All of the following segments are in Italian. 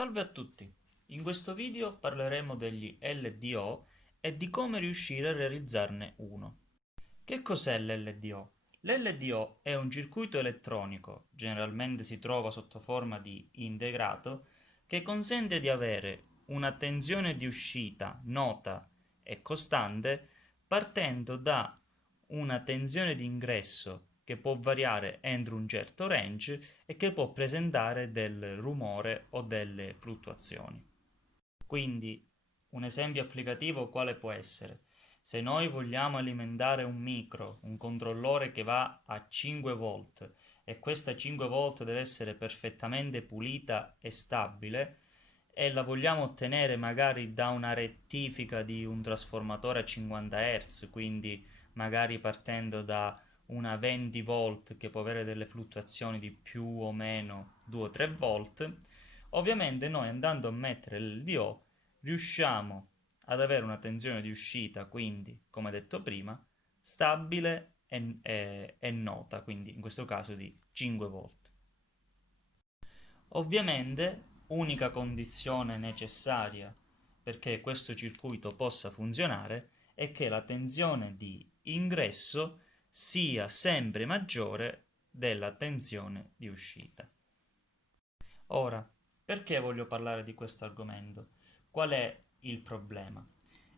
Salve a tutti! In questo video parleremo degli LDO e di come riuscire a realizzarne uno. Che cos'è l'LDO? L'LDO è un circuito elettronico, generalmente si trova sotto forma di integrato, che consente di avere una tensione di uscita nota e costante partendo da una tensione di ingresso che può variare entro un certo range e che può presentare del rumore o delle fluttuazioni. Quindi un esempio applicativo quale può essere? Se noi vogliamo alimentare un micro, un controllore che va a 5 volt e questa 5 volt deve essere perfettamente pulita e stabile e la vogliamo ottenere magari da una rettifica di un trasformatore a 50 Hz, quindi magari partendo da una 20 volt che può avere delle fluttuazioni di più o meno 2 o 3 volt, ovviamente noi andando a mettere l'LDO riusciamo ad avere una tensione di uscita, quindi come detto prima, stabile e nota, quindi in questo caso di 5 volt. Ovviamente, unica condizione necessaria perché questo circuito possa funzionare è che la tensione di ingresso sia sempre maggiore della tensione di uscita. Ora, perché voglio parlare di questo argomento? Qual è il problema?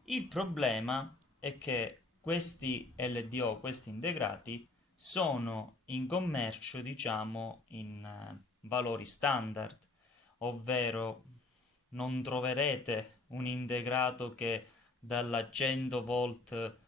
Il problema è che questi LDO, questi integrati, sono in commercio, diciamo, in valori standard, ovvero non troverete un integrato che dalla 100 volt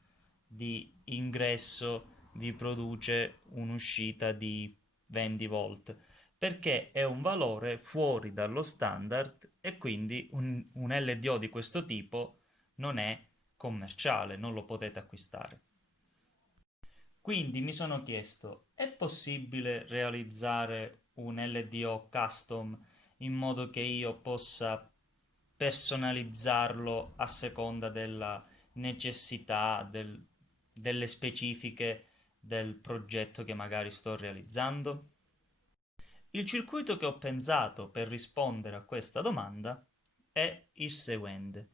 di ingresso vi produce un'uscita di 20 volt perché è un valore fuori dallo standard e quindi un LDO di questo tipo non è commerciale, non lo potete acquistare. Quindi mi sono chiesto, è possibile realizzare un LDO custom in modo che io possa personalizzarlo a seconda della necessità, delle specifiche del progetto che magari sto realizzando? Il circuito che ho pensato per rispondere a questa domanda è il seguente,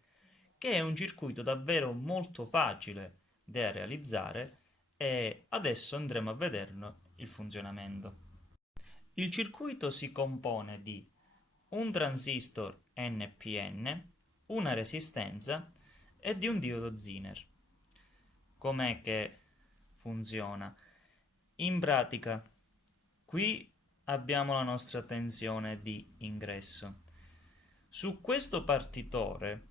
che è un circuito davvero molto facile da realizzare e adesso andremo a vederne il funzionamento. Il circuito si compone di un transistor NPN, una resistenza e di un diodo Zener. Com'è che funziona? In pratica, qui abbiamo la nostra tensione di ingresso. Su questo partitore,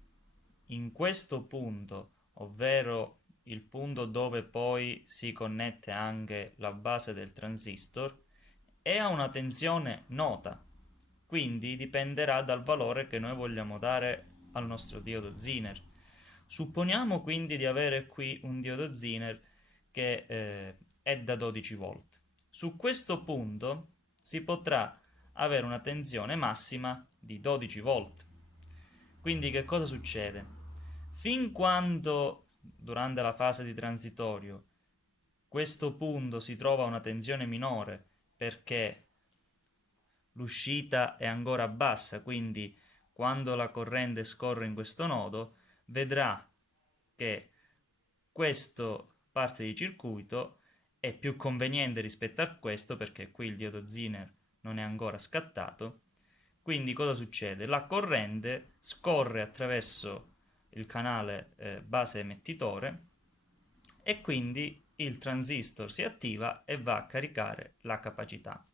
in questo punto, ovvero il punto dove poi si connette anche la base del transistor, è a una tensione nota, quindi dipenderà dal valore che noi vogliamo dare al nostro diodo Zener. Supponiamo quindi di avere qui un diodo Zener che è da 12 volt. Su questo punto si potrà avere una tensione massima di 12 volt. Quindi che cosa succede? Fin quando durante la fase di transitorio questo punto si trova a una tensione minore perché l'uscita è ancora bassa, quindi quando la corrente scorre in questo nodo vedrà che questa parte di circuito è più conveniente rispetto a questo perché qui il diodo Zener non è ancora scattato. Quindi cosa succede? La corrente scorre attraverso il canale base emettitore e quindi il transistor si attiva e va a caricare la capacità.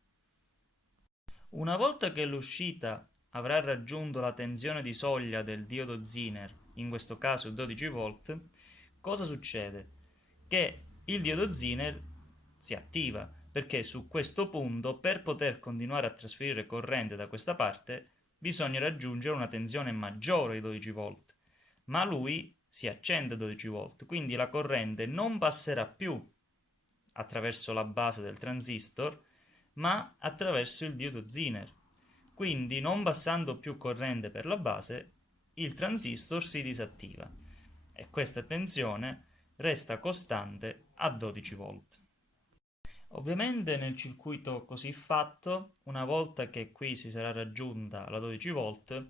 Una volta che l'uscita avrà raggiunto la tensione di soglia del diodo Zener, in questo caso 12 volt, cosa succede? Che il diodo Zener si attiva perché su questo punto per poter continuare a trasferire corrente da questa parte bisogna raggiungere una tensione maggiore di 12 volt, ma lui si accende a 12 volt, quindi la corrente non passerà più attraverso la base del transistor, ma attraverso il diodo Zener. Quindi, non passando più corrente per la base, il transistor si disattiva e questa tensione resta costante a 12 volt. Ovviamente nel circuito così fatto, una volta che qui si sarà raggiunta la 12 volt,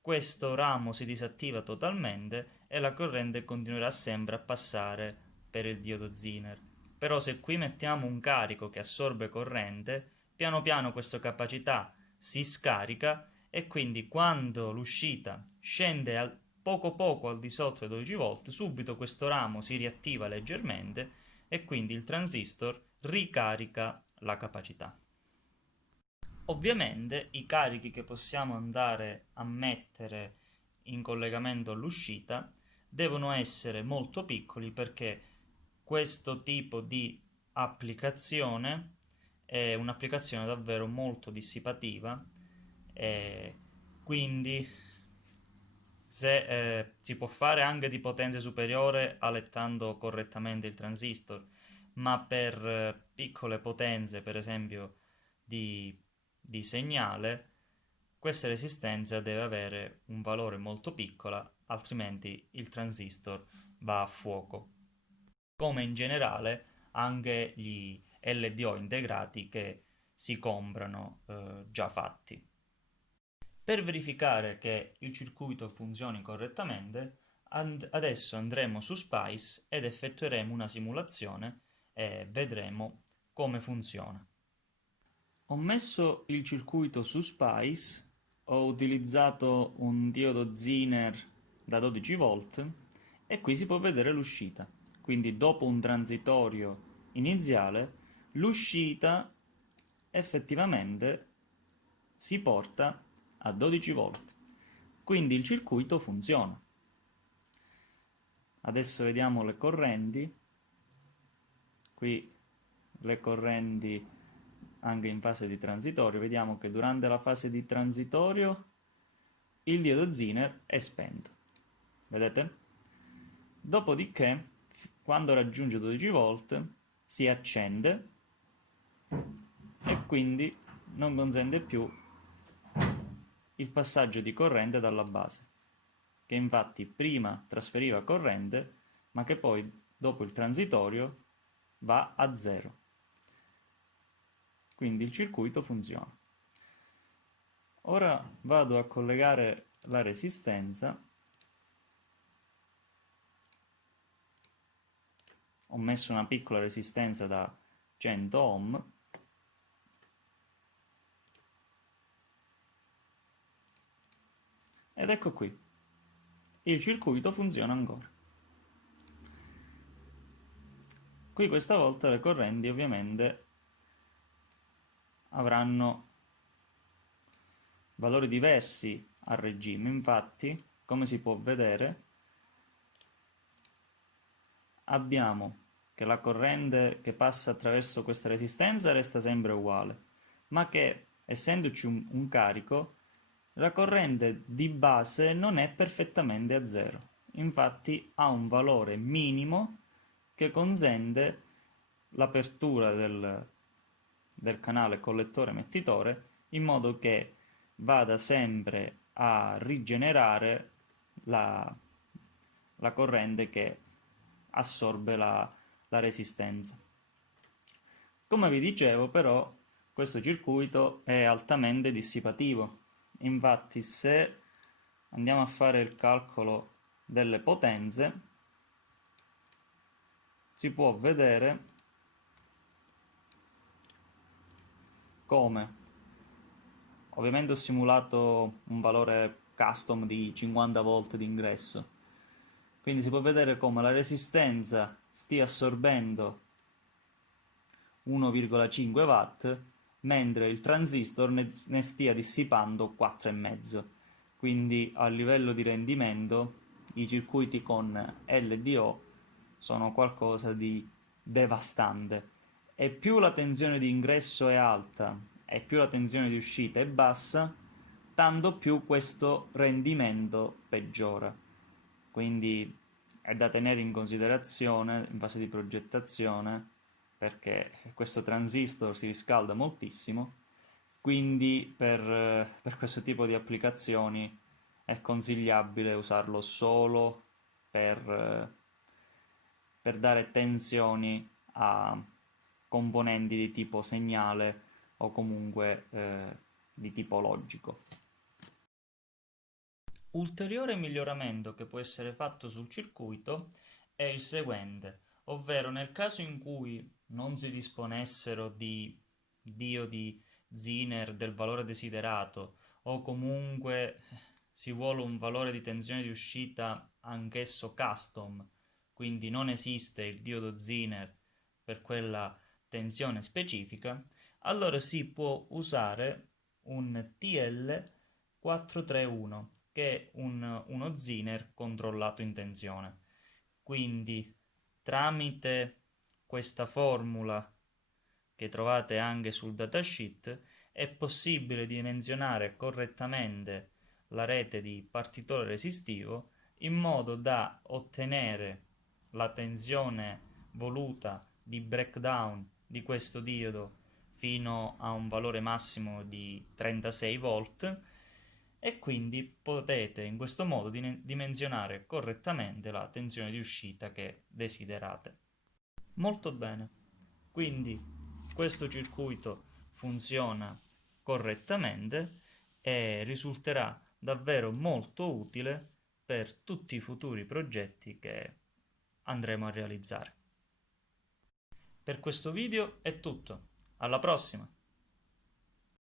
questo ramo si disattiva totalmente e la corrente continuerà sempre a passare per il diodo Zener. Però se qui mettiamo un carico che assorbe corrente, piano piano questa capacità si scarica e quindi quando l'uscita scende poco poco al di sotto dei 12 volt, subito questo ramo si riattiva leggermente e quindi il transistor ricarica la capacità. Ovviamente i carichi che possiamo andare a mettere in collegamento all'uscita devono essere molto piccoli perché questo tipo di applicazione è un'applicazione davvero molto dissipativa e quindi si può fare anche di potenza superiore alettando correttamente il transistor, ma per piccole potenze, per esempio di, di segnale, questa resistenza deve avere un valore molto piccolo, altrimenti il transistor va a fuoco. Come in generale anche gli LDO integrati che si comprano già fatti. Per verificare che il circuito funzioni correttamente, adesso andremo su Spice ed effettueremo una simulazione e vedremo come funziona. Ho messo il circuito su Spice, ho utilizzato un diodo Zener da 12 volt e qui si può vedere l'uscita. Quindi dopo un transitorio iniziale, l'uscita effettivamente si porta a 12 volt. Quindi il circuito funziona. Adesso vediamo le correnti. Qui le correnti anche in fase di transitorio. Vediamo che durante la fase di transitorio il diodo Zener è spento. Vedete? Dopodiché, quando raggiunge 12 volt, si accende e quindi non consente più il passaggio di corrente dalla base, che infatti prima trasferiva corrente, ma che poi dopo il transitorio va a zero. Quindi il circuito funziona. Ora vado a collegare la resistenza. Ho messo una piccola resistenza da 100 ohm. Ed ecco qui, il circuito funziona ancora. Qui questa volta le correnti ovviamente avranno valori diversi a regime, infatti, come si può vedere, abbiamo che la corrente che passa attraverso questa resistenza resta sempre uguale, ma che, essendoci un carico, la corrente di base non è perfettamente a zero. Infatti ha un valore minimo che consente l'apertura del canale collettore-emettitore in modo che vada sempre a rigenerare la corrente che assorbe la resistenza. Come vi dicevo, però, questo circuito è altamente dissipativo. Infatti, se andiamo a fare il calcolo delle potenze, si può vedere come ovviamente ho simulato un valore custom di 50 volt di ingresso, quindi si può vedere come la resistenza stia assorbendo 1,5 watt mentre il transistor ne stia dissipando 4,5. Quindi a livello di rendimento i circuiti con LDO sono qualcosa di devastante, e più la tensione di ingresso è alta e più la tensione di uscita è bassa, tanto più questo rendimento peggiora. Quindi è da tenere in considerazione in fase di progettazione, perché questo transistor si riscalda moltissimo, quindi per questo tipo di applicazioni è consigliabile usarlo solo per dare tensioni componenti di tipo segnale o comunque di tipo logico. Ulteriore miglioramento che può essere fatto sul circuito è il seguente, ovvero nel caso in cui non si disponessero di diodi Zener del valore desiderato o comunque si vuole un valore di tensione di uscita anch'esso custom, quindi non esiste il diodo Zener per quella tensione specifica, allora si può usare un TL431 che è uno Zener controllato in tensione. Quindi tramite questa formula che trovate anche sul datasheet è possibile dimensionare correttamente la rete di partitore resistivo in modo da ottenere la tensione voluta di breakdown di questo diodo fino a un valore massimo di 36 volt e quindi potete in questo modo dimensionare correttamente la tensione di uscita che desiderate. Molto bene, quindi questo circuito funziona correttamente e risulterà davvero molto utile per tutti i futuri progetti che andremo a realizzare. Per questo video è tutto, alla prossima!